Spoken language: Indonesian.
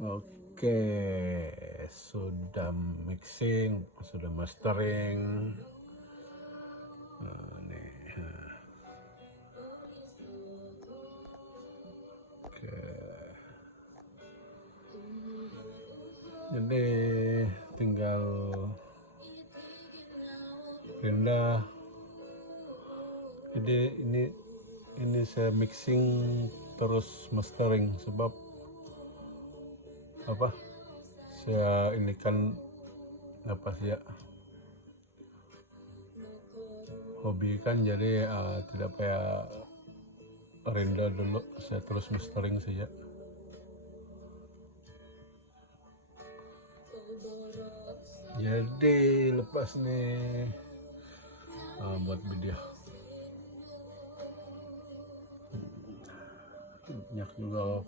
Oke, sudah mixing, sudah mastering. Nih. Oke. Jadi tinggal pindah. Jadi ini saya mixing terus mastering sebab apa? Saya ini kan apa sih ya? Hobi kan, jadi tidak kayak render dulu, saya terus mastering saja. Jadi lepas nih buat video banyak juga